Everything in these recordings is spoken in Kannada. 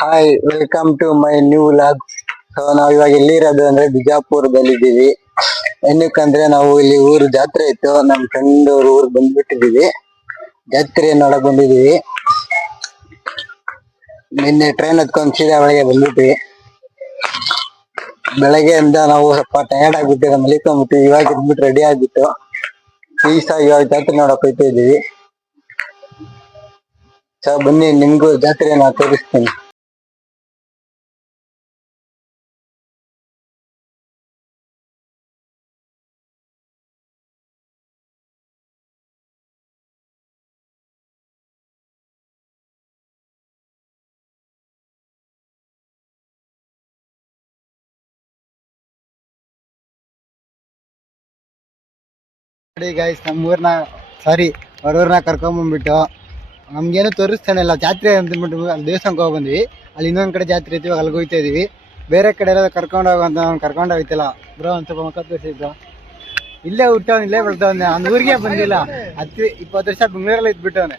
Hi, welcome to my new vlog. ನಾವು ಇವಾಗ ಎಲ್ಲಿರೋದು ಅಂದ್ರೆ ಬಿಜಾಪುರದಲ್ಲಿ ಇದ್ದೀವಿ. ಏನಕ್ಕಂದ್ರೆ ನಾವು ಇಲ್ಲಿ ಊರು ಜಾತ್ರೆ ಇತ್ತು, ನಮ್ ಫ್ರೆಂಡ್ ಅವ್ರ ಊರ್ ಬಂದ್ಬಿಟ್ಟಿದೀವಿ. ಜಾತ್ರೆ ನೋಡಕ್ ಬಂದಿದೀವಿ. ನಿನ್ನೆ ಟ್ರೈನ್ ಹತ್ಕೊಂಡ್ ಸೀದಾ ಒಳಗೆ ಬಂದ್ಬಿಟ್ವಿ. ಬೆಳಗ್ಗೆಯಿಂದ ನಾವು ಸ್ವಲ್ಪ ಟಯರ್ಡ್ ಆಗ್ಬಿಟ್ಟು ಮಲಿಕೊಂಡ್ಬಿಟ್ಟು ಇವಾಗ ಇದ್ಬಿಟ್ಟು ರೆಡಿ ಆಗ್ಬಿಟ್ಟು ಇವಾಗ ಜಾತ್ರೆ ನೋಡಕ್ ಹೋಗ್ತಾ ಇದೀವಿ. ಬನ್ನಿ, ನಿಮ್ಗೂ ಜಾತ್ರೆ ನಾ ತೋರಿಸ್ತೀನಿ. ಗೈಸ್, ನಮ್ಮೂರ್ನ ಅವ್ರವ್ರನ್ನ ಕರ್ಕೊಂಬಂದ್ಬಿಟ್ಟು ನಮ್ಗೇನು ತೋರಿಸ್ತಾನೆ ಇಲ್ಲ. ಜಾತ್ರೆ ಅಂತಂದ್ಬಿಟ್ಟು ಅಲ್ಲಿ ದೇವಸ್ಥಾನಕ್ಕೆ ಹೋಗಿ ಬಂದ್ವಿ. ಅಲ್ಲಿ ಇನ್ನೊಂದ್ ಕಡೆ ಜಾತ್ರೆ ಇತ್ತು, ಅಲ್ಲಿಗೆ ಹೋಗ್ತಾ ಇದೀವಿ. ಬೇರೆ ಕಡೆ ಎಲ್ಲ ಕರ್ಕೊಂಡು ಹೋಗಂತ ಕರ್ಕೊಂಡು ಹೋಗ್ತಿಲ್ಲ. ಬ್ರೋ ಒಂದ್ ಸ್ವಲ್ಪ ಮಕ್ಕ ತೋರಿಸಿದ್ರು. ಇಲ್ಲೇ ಹುಟ್ಟವನ್, ಇಲ್ಲೇ ಬೆಳ್ತವನೆ, ಅವ್ನ ಊರಿಗೆ ಬಂದಿಲ್ಲ. 10-20 ವರ್ಷ ಬೆಂಗಳೂರಲ್ಲಿ ಇದ್ಬಿಟ್ಟವನೆ.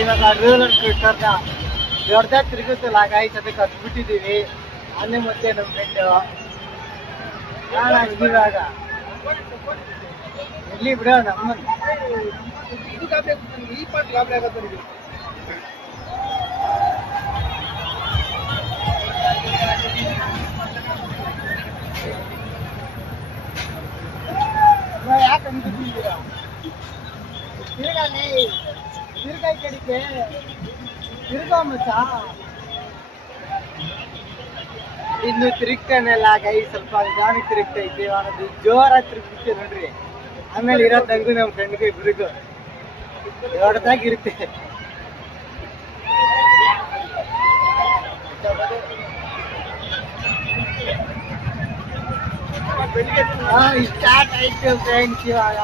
ಇವಾಗ ರೂರಲ್ ದೊಡ್ಡದಾಗ ತಿರುಗುತ್ತಲ್ಲ, ಗಾಯ್ಸ್ ಅದಕ್ಕೆ ಹತ್ಬಿಟ್ಟಿದ್ದೀವಿ. ಅಲ್ಲೇ ಮತ್ತೆ ನಮ್ಮ ಫ್ರೆಂಡ್ ಇವಾಗ ಎಲ್ಲಿ ಬಿಡೋ ನಮ್ಮ ಯಾಕೆ ಅನ್ಕೊತಿದ್ದೀರಾ? ತಿರ್ಗಾಯಿ ಕಡಿಕೆ ತಿರ್ಗೋ ಮಚ್ಚ. ಇನ್ನು ತಿರುಗ್ತಾನೆಲ್ಲ ಗೈ, ಸ್ವಲ್ಪ ನಿಧಾನಕ್ಕೆ ತಿರುಗ್ತಾ ಇದ್ದೀವಿ. ಅನ್ನೋದು ಜೋರಾಗಿ ತಿರುಗ್ತಿದ್ದೆ ನೋಡ್ರಿ. ಆಮೇಲೆ ಇರೋ ತಂಗು ನಮ್ಮ ಫ್ರೆಂಡ್ಗೆ ಇಬ್ರಿಗೂ ದೊಡ್ಡದಾಗಿರುತ್ತೆ. ಸ್ಟಾರ್ಟ್ ಆಯ್ತು ಫ್ರೆಂಡ್ಸ್ ಇವಾಗ.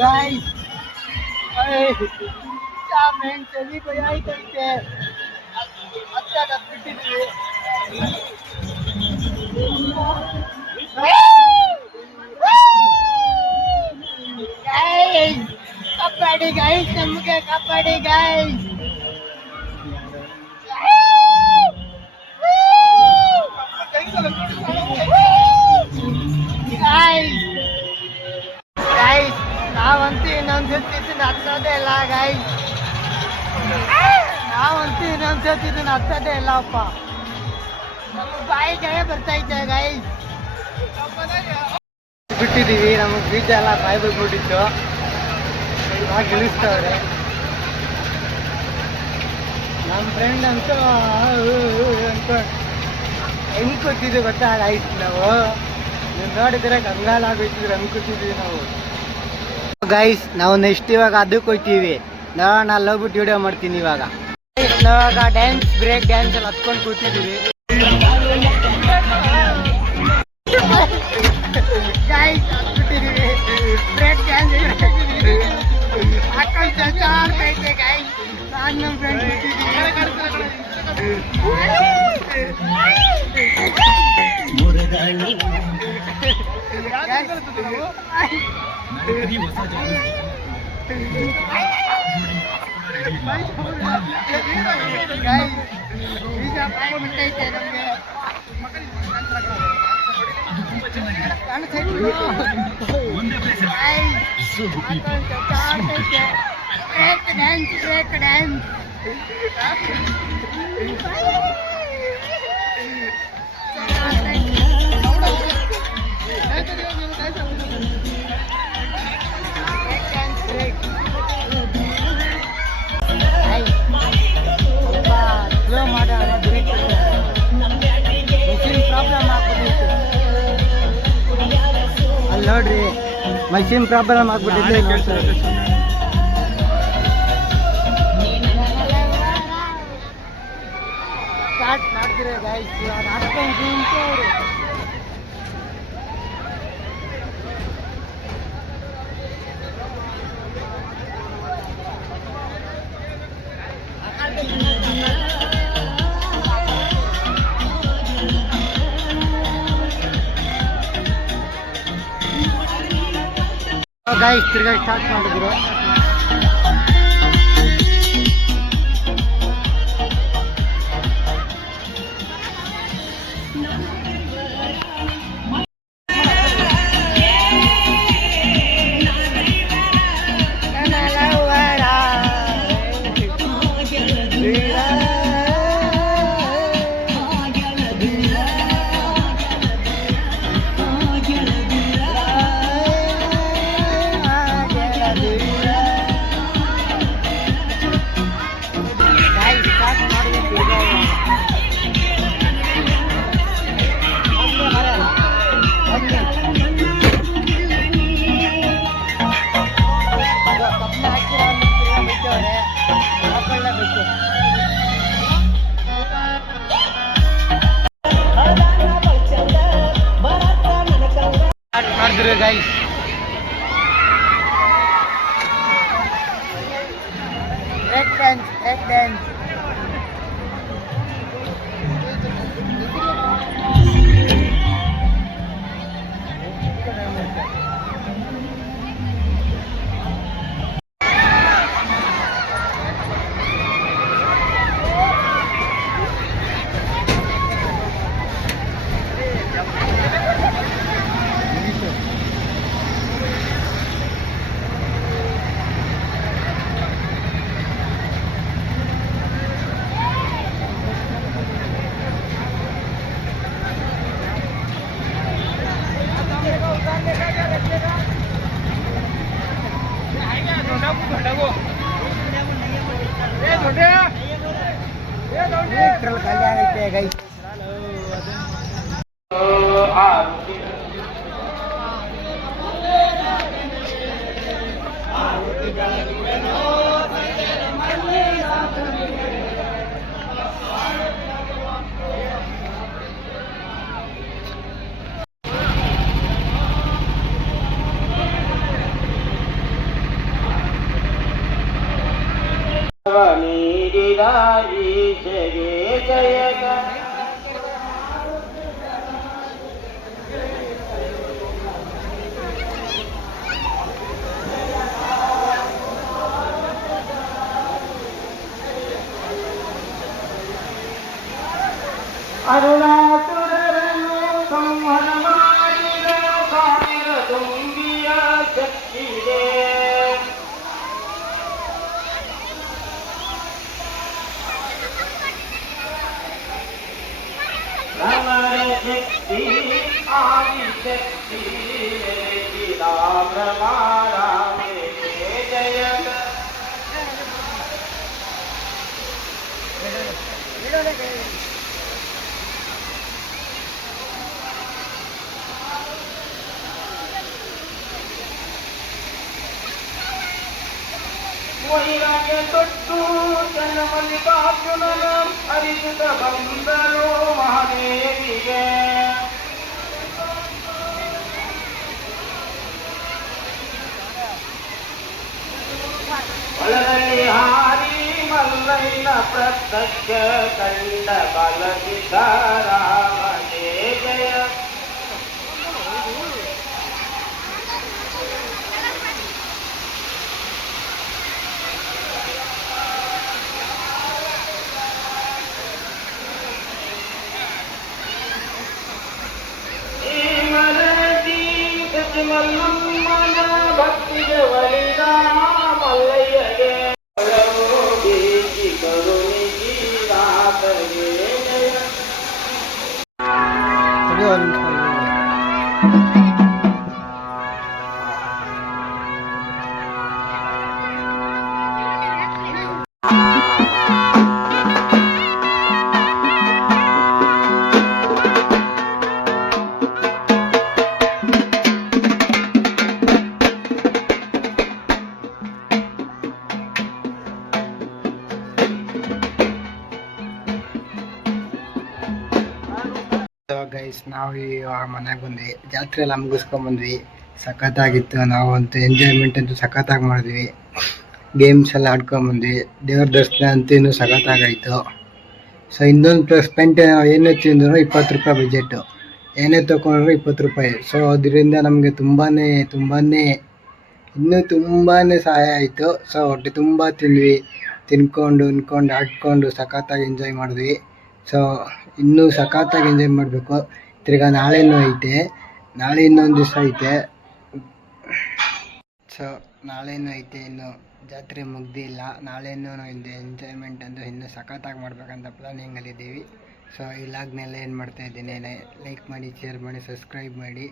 Guys, men चली बजाई करते अच्छा बिಟ್ಟಿದ್ದೀವಿ. Guys, ಕಬಡ್ಡಿ guys, ನಮಗೆ ಕಬಡ್ಡಿ guys. Guys, ನಾವಂತೂ ಇನ್ನೊಂದು ಹತ್ತೋದೇ ಇಲ್ಲ ಗೈಸ್. ನಾವು ಅನ್ಸೋತಿದ್ದನ್ನು ಹತ್ತದೇ ಇಲ್ಲಪ್ಪ. ಬಾಯಿಗೆ ಬರ್ತಾ ಇದ್ದೆ ಗೈಸ್. ಬಿಟ್ಟಿದ್ದೀವಿ, ನಮಗೆ ಬೀಜ ಎಲ್ಲ ಬಾಯಿ ಬಿಟ್ಬಿಟ್ಟಿತ್ತು. ಇವಾಗ ಇಳಿಸ್ತವ್ರೆ. ನಮ್ಮ ಫ್ರೆಂಡ್ ಅಂತೂ ಅಂತ ಹೆಂಗೆ ಕೂತಿದ್ವಿ ಗೊತ್ತಾ ಆಯ್ತು. ನಾವು ನೀವು ನೋಡಿದ್ರೆ ಗಂಗಾಲ ಆಗೋಯ್ತಿದ್ರು ಹಂಗೆ ಕೂತಿದ್ವಿ ನಾವು. ಗೈಸ್ ನಾವು ನೆಕ್ಸ್ಟ್ ಇವಾಗ ಅದಕ್ಕೆ ಹೋಗ್ತೀವಿ. ನಾನು ಅಲ್ಲಿ ಹೋಗ್ಬಿಟ್ಟು ವಿಡಿಯೋ ಮಾಡ್ತೀನಿ. ಇವಾಗ ಡ್ಯಾನ್ಸ್ ಬ್ರೇಕ್ ಡ್ಯಾನ್ಸ್ ಅಲ್ಲಿ ಹತ್ಕೊಂಡು ಕೂತಿದ್ದೀವಿ. ಗೈಸ್ ಹತ್ಬಿಟ್ಟಿದ್ದೀವಿ, ಬ್ರೇಕ್ ಡ್ಯಾನ್ಸ್ ಹಾಕೊಂಡು ಚರ್ಚಾಡ್ತೈತೆ ಗೈಸ್. ನಾನು ನಮ್ಮ ಫ್ರೆಂಡ್ ಅಲ್ಲಿ ನೋಡ್ರಿ ಮಷೀನ್ ಪ್ರಾಬ್ಲಮ್ ಆಗ್ಬಿಟ್ಟಿದೆ. ಸ್ಟಾರ್ಟ್ ಮಾಡ್ತೀರಿ ಗೈಸ್. ಇವಾಗ ಹಾಕೊಂಡು ನಿಂತವ್ರು. ಗೈಸ್ ತಿರ್ಗಾ ಸ್ಟಾರ್ಟ್ ಮಾಡಿದ್ರು. ಮಾಡಿದ್ರು guys. Break dance break dance. ಖಾಲಿ ಆಗೈತೆ ಗೈಸ್. ಅರುಣಾಸುರರನ್ನು ಸಂಹರ ಮಾಡಿದ ಸಾವಿರ ತುಂಬಿಯ ಶಕ್ತಿದೆ. शक्ति आदि शक्ति मेरे राम रमारा मेरे जय ವೈರಾಗ್ಯ ತೊಟ್ಟು ಚನ್ನಮಲ್ಲಿಕಾರ್ಜುನನ ಅರಿಸುತ್ತ ಬಂದರು ಮಹಾದೇವಿಗೆ ಹೊಲದಲ್ಲಿ ಹಾರಿ ಮಲ್ಲಯ್ಯನ ಪ್ರತ್ಯಕ್ಷ ಕಂಡ ಬಲಸಿದ್ದ ರಾಮನೇ ಜಯ ಮಲ್ಲಮ್ಮನ ಭಕ್ತಿಗೆ ಒಲಿದ ಮಲ್ಲಯ್ಯಗೆ ಬೀಚಿ ಕರುಣಿಗಿ ರಾತಗೆ ಗೈಸ್ ನಾವು ಇವಾಗ ಮನೆಗೆ ಬಂದ್ವಿ, ಜಾತ್ರೆ ಎಲ್ಲ ಮುಗಿಸ್ಕೊಂಡ್ಬಂದ್ವಿ. ಸಖತ್ತಾಗಿತ್ತು. ನಾವಂತೂ ಎಂಜಾಯ್ಮೆಂಟ್ ಅಂತೂ ಸಖತ್ತಾಗಿ ಮಾಡಿದ್ವಿ. ಗೇಮ್ಸ್ ಎಲ್ಲ ಆಡ್ಕೊಂಬಂದ್ವಿ. ದೇವ್ರ ದರ್ಶನ ಅಂತೂ ಇನ್ನೂ ಸಖತ್ತಾಗಾಯಿತು. ಸೊ ಇನ್ನೊಂದು ಪ್ಲಸ್ ಪಾಯಿಂಟ್ ಏನೇ ತಿಂದ್ರು 20 ರೂಪಾಯಿ ಬಜೆಟು, ಏನೇ ತೊಗೊಂಡ್ರು 20 ರೂಪಾಯಿ. ಸೊ ಅದರಿಂದ ನಮಗೆ ತುಂಬಾ ಸಹಾಯ ಆಯಿತು. ಸೊ ಹೊಟ್ಟೆ ತುಂಬ ತಿಂದ್ವಿ, ತಿನ್ಕೊಂಡು ಆಡ್ಕೊಂಡು ಸಖತ್ತಾಗಿ ಎಂಜಾಯ್ ಮಾಡಿದ್ವಿ. ಸೊ ಇನ್ನೂ ಸಖತ್ತಾಗಿ ಎಂಜಾಯ್ ಮಾಡಬೇಕು. ತಿರ್ಗಾ ನಾಳೆನೂ ಐತೆ, ನಾಳೆ ಇನ್ನೊಂದು ದಿವಸ ಐತೆ. ಸೊ ನಾಳೆನೂ ಐತೆ, ಇನ್ನು ಜಾತ್ರೆ ಮುಗ್ದಿಲ್ಲ. ನಾಳೆನೂ ಎಂಜಾಯ್ಮೆಂಟ್ ಅಂದರೆ ಇನ್ನೂ ಸಖತ್ತಾಗಿ ಮಾಡ್ಬೇಕಂತ ಪ್ಲಾನಿಂಗಲ್ಲಿದ್ದೀವಿ. ಸೊ ಈ ಲಾಗ್ನೆಲ್ಲ ಏನು ಮಾಡ್ತಾಯಿದ್ದೀನಿ, ಲೈಕ್ ಮಾಡಿ, ಶೇರ್ ಮಾಡಿ, ಸಬ್ಸ್ಕ್ರೈಬ್ ಮಾಡಿ.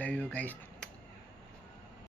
Love you guys.